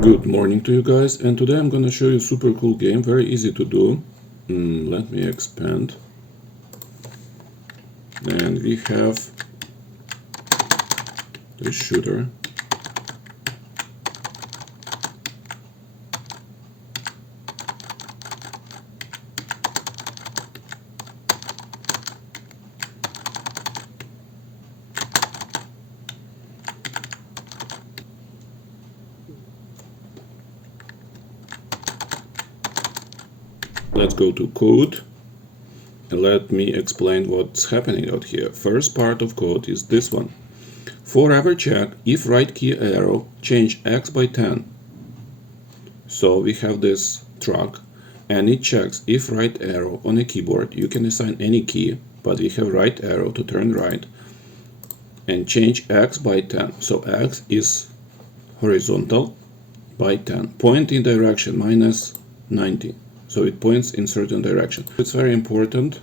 Good morning to you guys, and today I'm gonna show you a super cool game, very easy to do. Let me expand. And we have the shooter. Let's go to code and let me explain what's happening out here. First part of code is this one. Forever check if right key arrow change X by 10. So we have this truck and it checks if right arrow on a keyboard. You can assign any key, but we have right arrow to turn right and change X by 10. So X is horizontal by 10. Point in direction minus 90. So it points in certain direction. It's very important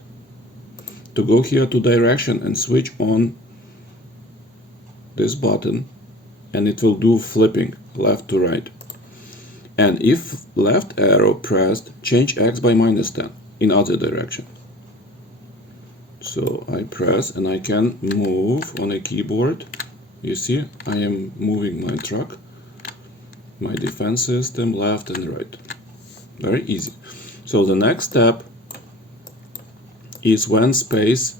to go here to direction and switch on this button, and it will do flipping left to right. And if left arrow pressed, change X by minus 10 in other direction. So I press and I can move on a keyboard. You see, I am moving my truck, my defense system left and right. Very easy. So the next step is when space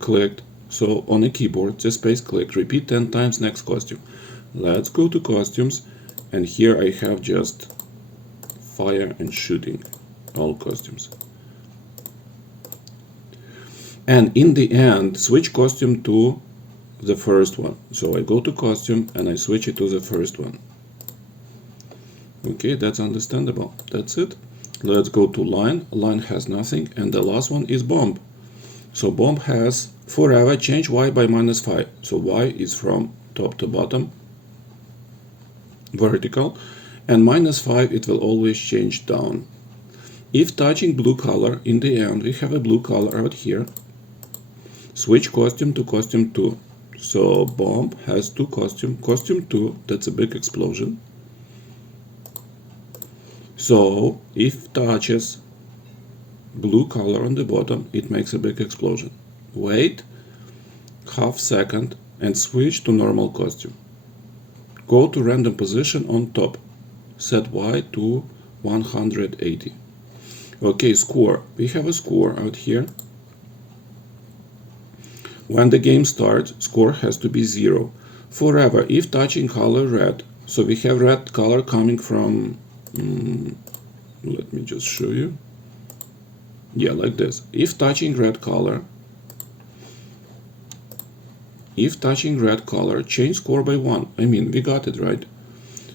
clicked. So on a keyboard, the space click, repeat 10 times next costume. Let's go to costumes, and here I have just fire and shooting, all costumes. And in the end, switch costume to the first one. So I go to costume and I switch it to the first one. Okay, that's understandable. That's it. Let's go to line. Line has nothing, and the last one is bomb. So bomb has forever change Y by minus 5. So Y is from top to bottom, vertical, and minus 5 it will always change down. If touching blue color, in the end we have a blue color out here. Switch costume to costume 2. So bomb has two costume. Costume 2, that's a big explosion. So if touches blue color on the bottom, it makes a big explosion. Wait half second and switch to normal costume. Go to random position on top. Set Y to 180. Okay, score. We have a score out here. When the game starts, score has to be 0. Forever, if touching color red. So we have red color coming from let me just show you. Yeah, like this. If touching red color, change score by 1. I mean, we got it right.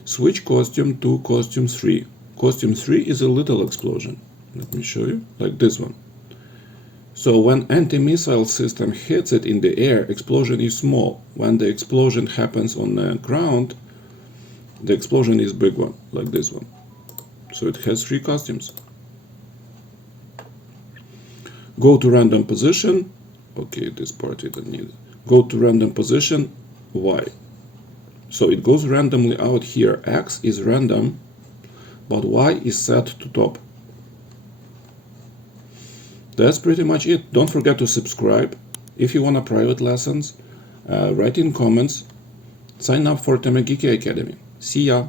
Switch costume to costume 3. Costume 3 is a little explosion. Let me show you, like this one. So when anti-missile system hits it in the air, explosion is small. When the explosion happens on the ground, the explosion is big one, like this one. So it has 3 costumes. Go to random position. Okay, this part we don't need. Go to random position, Y. So it goes randomly out here. X is random, but Y is set to top. That's pretty much it. Don't forget to subscribe. If you want private lessons, write in comments. Sign up for Geeky Academy. See ya!